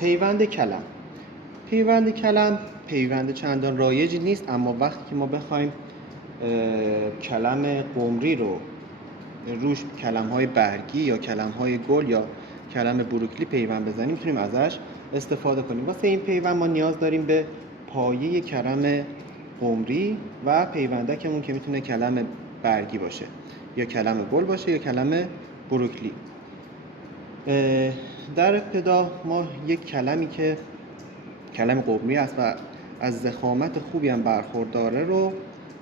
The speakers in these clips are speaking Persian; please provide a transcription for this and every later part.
پیوند کلم. پیوند کلم پیوند چندان رایجی نیست، اما وقتی که ما بخوایم کلم قمری رو روش کلم‌های برگی یا کلم‌های گل یا کلم بروکلی پیوند بزنیم میتونیم ازش استفاده کنیم. واسه این پیوند ما نیاز داریم به پایه کلم قمری و پیوندکمون که میتونه کلم برگی باشه یا کلم گل باشه یا کلم بروکلی. در ابتدا ما یک کلمی که کلم قمری است و از ضخامت خوبی هم برخورداره رو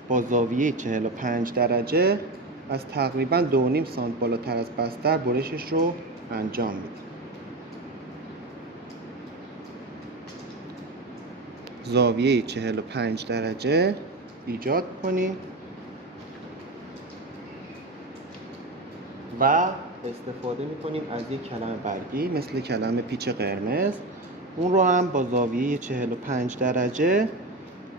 با زاویه 45 درجه از تقریباً 2.5 سانت بالاتر از بستر برشش رو انجام میدیم. زاویه 45 درجه ایجاد کنیم و استفاده میکنیم از یک کلم برگی مثل کلم پیچ قرمز. اون رو هم با زاویه 45 درجه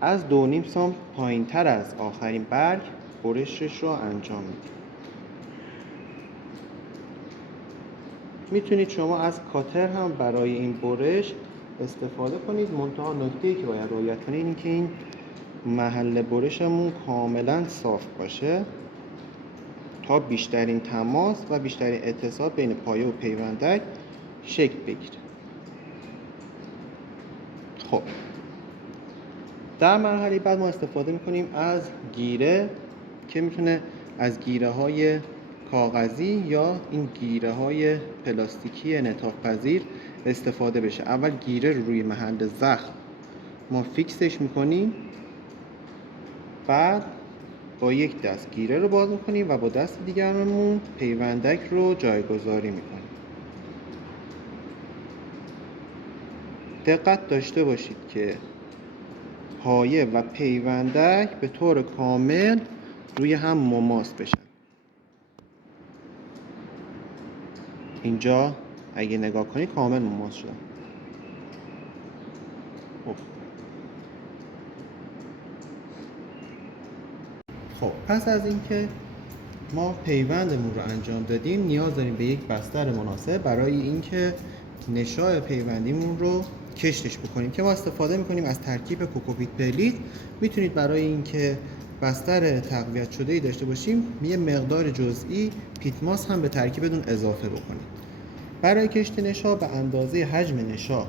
از 2.5 سانت پایین تر از آخرین برگ برشش رو انجام میدیم. میتونید شما از کاتر هم برای این برش استفاده کنید، منتها نکته‌ای که باید رعایت کنید این که این محل برشمون کاملا صاف باشه تا بیشترین تماس و بیشترین اتصال بین پایه و پیوندک شکل بگیره. خب در مرحله بعد ما استفاده میکنیم از گیره که میتونه از گیره های کاغذی یا این گیره های پلاستیکی انعطاف پذیر استفاده بشه. اول گیره رو روی محل زخم ما فیکسش میکنیم، بعد با یک دست گیره رو باز میکنیم و با دست دیگرمون پیوندک رو جایگذاری میکنیم. دقت داشته باشید که پایه و پیوندک به طور کامل روی هم مماس بشن. اینجا اگه نگاه کنید کامل مماس شدن. خب پس از اینکه ما پیوندمون رو انجام دادیم نیاز داریم به یک بستر مناسب برای اینکه نشاء پیوندیمون رو کشتش بکنیم که ما استفاده میکنیم از ترکیب کوکوپیت پرلیت. میتونید برای اینکه بستر تقویت شده‌ای داشته باشیم یه مقدار جزئی پیتماس هم به ترکیبتون اضافه بکنید. برای کشت نشاء به اندازه حجم نشاء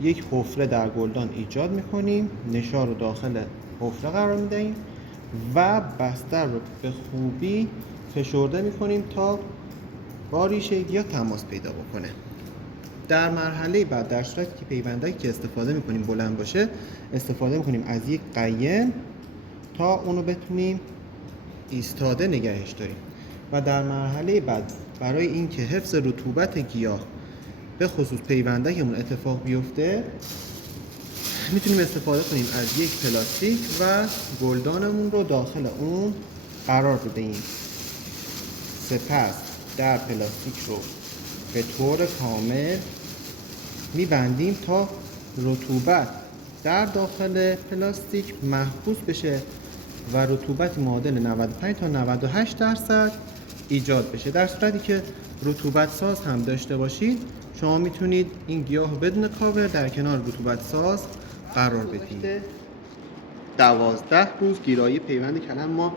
یک حفره در گلدان ایجاد میکنیم، نشاء رو داخل حفره قرار میدهیم و بستر رو به خوبی فشرده میکنیم تا با ریشه گیاه تماس پیدا بکنه. در مرحله بعد در صورتی که پیوندکی که استفاده میکنیم بلند باشه استفاده میکنیم از یک قیم تا اونو بتونیم ایستاده نگهش داریم. و در مرحله بعد برای اینکه حفظ رطوبت گیاه به خصوص پیوندکمون اتفاق بیفته میتونیم استفاده کنیم از یک پلاستیک و گلدانمون رو داخل اون قرار بدهیم. سپس در پلاستیک رو به طور کامل میبندیم تا رطوبت در داخل پلاستیک محبوس بشه و رطوبت معادل 95 تا 98 درصد ایجاد بشه. در صورتی که رطوبت ساز هم داشته باشید شما میتونید این گیاه رو بدون کاور در کنار رطوبت ساز قرار بدید. 12 روز گیرایی پیوند کلم ما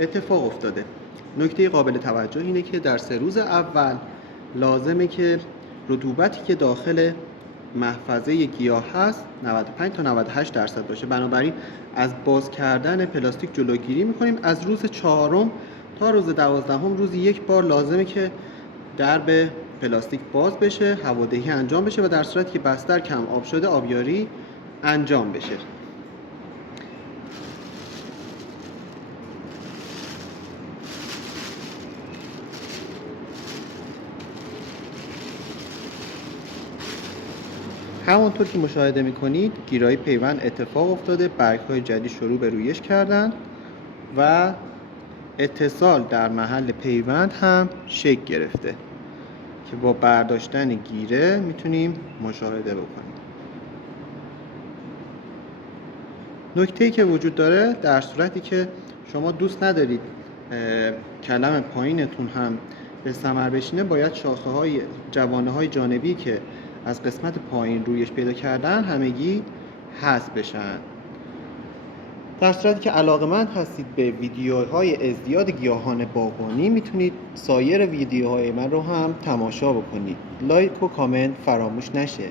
اتفاق افتاده. نکته قابل توجه اینه که در 3 روز اول لازمه که رطوبتی که داخل محفظه گیاه هست 95 تا 98 درصد باشه. بنابراین از باز کردن پلاستیک جلوگیری میکنیم. از روز 4 تا روز 12 روزی یک بار لازمه که درب پلاستیک باز بشه، هوادهی انجام بشه و در صورتی که بستر کم آب شده آبیاری انجام بشه. همانطور که مشاهده میکنید گیرایی پیوند اتفاق افتاده، برگ‌های جدید شروع به رویش کردن و اتصال در محل پیوند هم شکل گرفته که با برداشتن گیره میتونیم مشاهده بکنیم. نکته‌ای که وجود داره در صورتی که شما دوست ندارید کلم پایینتون هم به ثمر بشینه باید شاخه های جوانه های جانبی که از قسمت پایین رویش پیدا کردن همگی حذف بشن. در صورتی که علاقه‌مند هستید به ویدیوهای ازدیاد گیاهان باغبانی میتونید سایر ویدیوهای من رو هم تماشا بکنید. لایک و کامنت فراموش نشه.